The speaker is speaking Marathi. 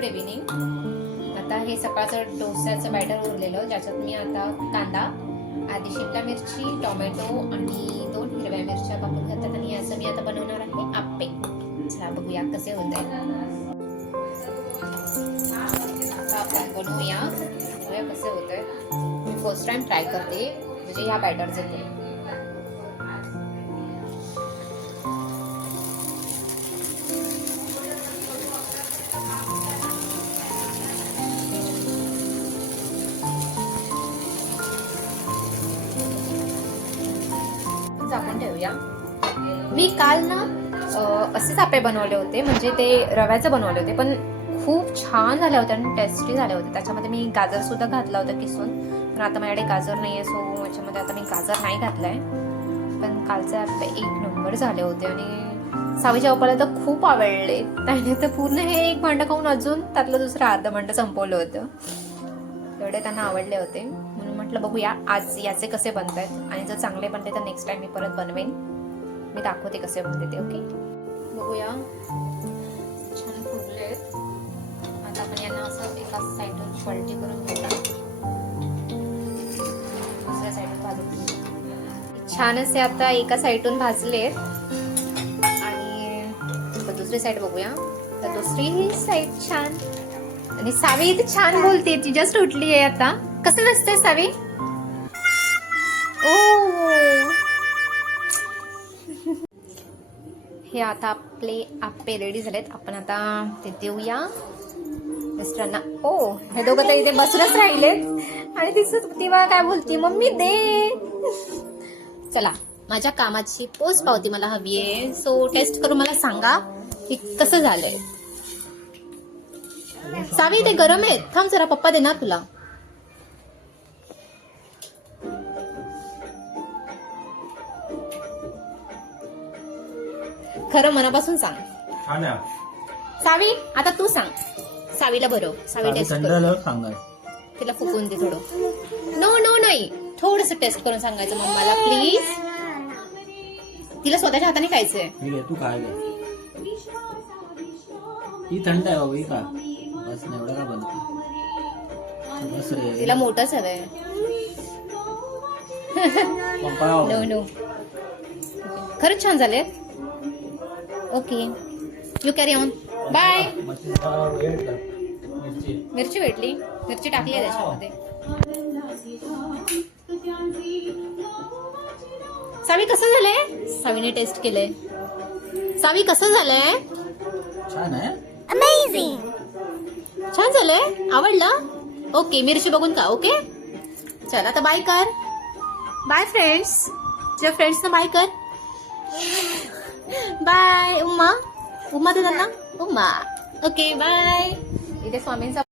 Good evening. आता हे सकाळचं डोस्याचं बॅटर उरलेलं, ज्याच्यात मी आता कांदा, आधी शिमला मिरची, टोमॅटो आणि 2 हिरव्या मिरच्या कापून घालतात आणि याचं मी आता बनवणार आहे आप्पे. चला बघूया कसे होत आहेत. आपण बनवूया कसे होत आहे. मी फर्स्ट टाइम ट्राय करते, म्हणजे ह्या बॅटरचे ते. झाकून ठेवूया. मी काल ना असेच आप्पे बनवले होते, म्हणजे ते रव्याचे बनवले होते, पण खूप छान झाले होते आणि टेस्टी झाले होते. त्याच्यामध्ये मी गाजर सुद्धा घातला होता किसून, पण आता माझ्याकडे गाजर नाही आहे, सो याच्यामध्ये आता मी गाजर नाही घातलाय. पण कालचे आप्पे 1 नंबर झाले होते आणि सावीच्या पप्पाला तर खूप आवडले. त्याने तर पूर्ण हे 1 भांडं खाऊन अजून त्यातलं दुसरं अर्धं भांडं संपवलं होतं. एवढे त्यांना आवडले होते, म्हणून म्हटलं बघूया आज याचे कसे बनतायत आणि जर चांगले बनले तर नेक्स्ट टाइम मी परत बनवेन. मी दाखवते कसे बनते ते. ओके, बघूया. छान फुगलेत. आता आपण यांना असं एका साईडून पलटी करून घेऊया, दुसऱ्या साईडून भाजून घेऊया. छान असे आता एका साईडून भाजलेत आणि दुसरी साईड बघूया. तर दुसरी साईड छान. आणि सावी ती छान बोलते, ती जस्ट उठली आहे आता. कसं नसतंय सावी? ओ, हे आता आपले आप्पे रेडी झालेत. आपण आता ते देऊया मिस्टरांना. ओ, हे दोघं तर इथे बसूनच राहिलेत आणि ती मला काय बोलती, मम्मी दे. चला, माझ्या कामाची पोच पावती मला हवी आहे, सो टेस्ट करून मला सांगा की कसं झालंय. सावी ते गरम आहेत, थांब जरा, पप्पा देणार तुला. खरं मनापासून सांग. सावी, आता तू सांग. सावीला बरं, सावी टेस्ट करून तिला फुकून दे थोडं. नो नो नाही, थोडस टेस्ट करून सांगायचं मम्माला प्लीज. तिला स्वतःच्या हाताने खायचंय. तू काय ही थंड आहे बाबा, ही का बस नाही, एवढं का बनते बस रे. तिला मोठंच हवंय. नो नो, खरंच छान झाले. Okay, you carry on. Bye. मिरची भेटली, मिरची टाकली आहे त्याच्यामध्ये. सावी कसं झालंय? सावीने टेस्ट केलंय. सावी कसं झालंय? छान आहे, अमेझिंग. छान झालंय, आवडलं. ओके, मिरची बघून का. ओके, चल आता बाय कर. बाय फ्रेंड्स, तुझ्या फ्रेंड्सना बाय कर. बाय. उम्मा, उम्मा दे त्यांना. उम्मा. Okay, bye. इथे स्वामींचा